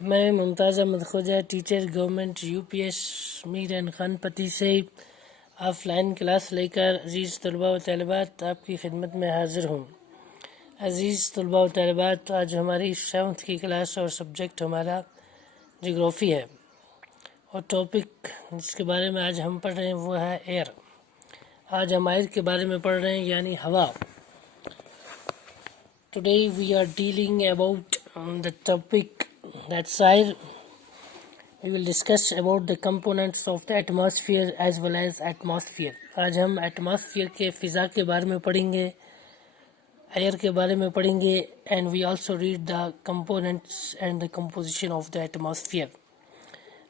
میں Mumtaz Ahmed Khoja teacher government U P S Mir and Khan پتی سے آف لائن کلاس لے کر عزیز طلباء و طالبات آپ کی خدمت میں حاضر ہوں۔ عزیز طلباء و طالبات، آج ہماری 7th کی کلاس اور سبجیکٹ ہمارا جغرافی ہے، اور ٹاپک جس کے بارے میں آج ہم پڑھ رہے ہیں وہ ہے ایئر۔ آج ہم ایئر کے بارے میں پڑھ رہے ہیں، یعنی ہوا۔ Today we are dealing about the topic that's air. We will discuss about the components of the atmosphere as well as atmosphere. آج ہم atmosphere کے فضا کے بارے میں پڑھیں گے، ایئر کے بارے میں پڑھیں گے، and we also read the components and the composition of the atmosphere.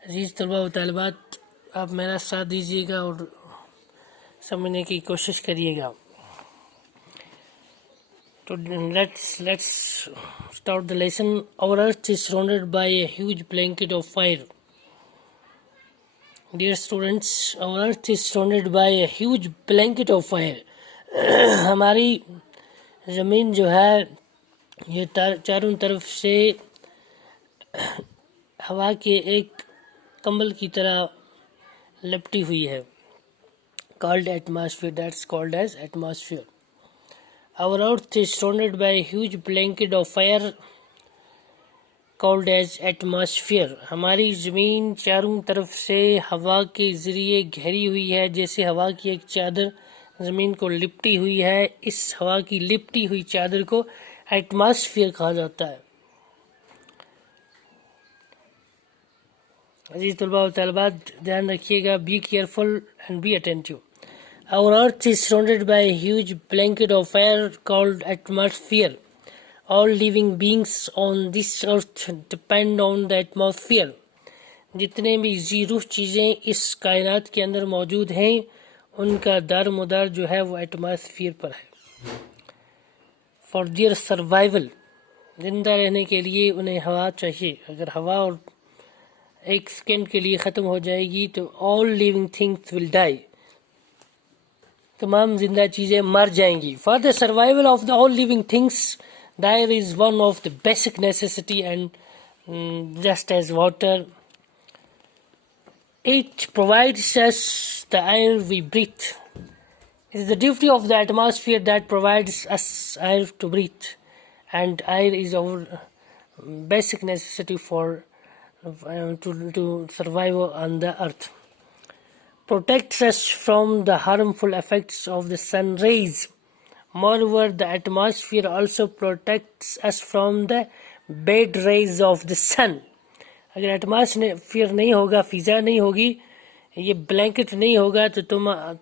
عزیز طلباء و طالبات، آپ میرا ساتھ دیجیے گا اور سمجھنے کی کوشش کریے گا۔ So let's start the lesson. Our earth is surrounded by a huge blanket of fire. Dear students, our earth is surrounded by a huge blanket of fire. ہماری زمین جو ہے یہ چاروں طرف سے ہوا کے ایک کمبل کی طرح لپٹی ہوئی ہے۔ Called atmosphere, that's called as atmosphere. Our earth is surrounded by a huge blanket of fire called as atmosphere. ہماری زمین چاروں طرف سے ہوا کے ذریعے گھری ہوئی ہے، جیسے ہوا کی ایک چادر زمین کو لپٹی ہوئی ہے۔ اس ہوا کی لپٹی ہوئی چادر کو ایٹماسفیئر کہا جاتا ہے۔ عزیز طلباء و طالبات، دھیان رکھیے گا، be careful and be attentive. Our earth is surrounded by a huge blanket of fire called atmosphere. All living beings on this earth depend on the atmosphere. جتنے بھی ذی روح چیزیں اس کائنات کے اندر موجود ہیں، ان کا دار مدار جو ہے وہ ایٹماسفیئر پر ہے۔ For their survival، زندہ رہنے کے لیے انہیں ہوا چاہیے۔ اگر ہوا اور ایک سیکنڈ کے لیے ختم ہو جائے گی تو all living things will die، تمام زندہ چیزیں مر جائیں گی۔ For the survival of the all living things, the air is one of the basic necessity, and just as water, it provides us the air we breathe. It is the duty of the atmosphere that provides us air to breathe, and air is our basic necessity for to survive on the earth. Protects us from the harmful effects of the sun rays. Moreover, the atmosphere also protects us from the bad rays of the sun. اگر atmosphere نہیں ہوگا، فضا نہیں ہوگی، یہ blanket نہیں ہوگا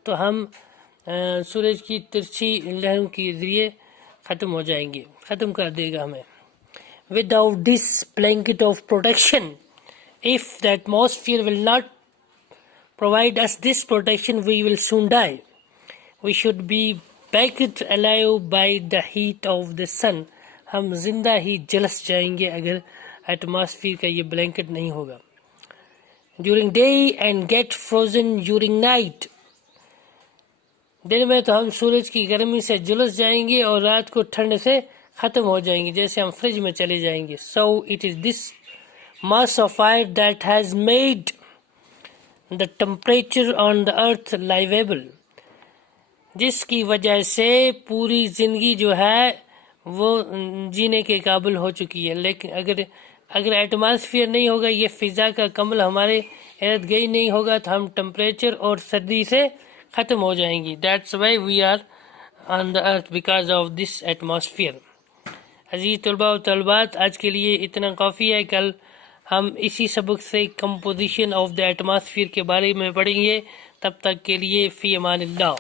تو ہم سورج کی ترچھی لہروں کے ذریعے ختم ہو جائیں گے، ختم کر دے گا ہمیں۔ Without this blanket of protection, if the atmosphere will not provide us this protection, we will soon die. We should be baked alive by the heat of the sun. ہم زندہ ہی جلس جائیں گے اگر ایٹماسفیئر کا یہ بلینکٹ نہیں ہوگا۔ During day and get frozen during night. دن میں تو ہم سورج کی گرمی سے جلس جائیں گے اور رات کو ٹھنڈ سے ختم ہو جائیں گے، جیسے ہم فریج میں چلے جائیں گے۔ So it is this mass of air that has made the temperature on the earth livable. جس کی وجہ سے پوری زندگی جو ہے وہ جینے کے قابل ہو چکی ہے۔ لیکن اگر ایٹماسفیئر نہیں ہوگا، یہ فضا کا کمبل ہمارے ارد گرد نہیں ہوگا، تو ہم ٹمپریچر اور سردی سے ختم ہو جائیں گی۔ That's why we are on the earth because of this atmosphere. عزیز طلباء و طالبات، آج کے لیے اتنا کافی ہے۔ کل ہم اسی سبق سے کمپوزیشن آف دا ایٹماسفیئر کے بارے میں پڑھیں گے۔ تب تک کے لیے فی امان اللہ۔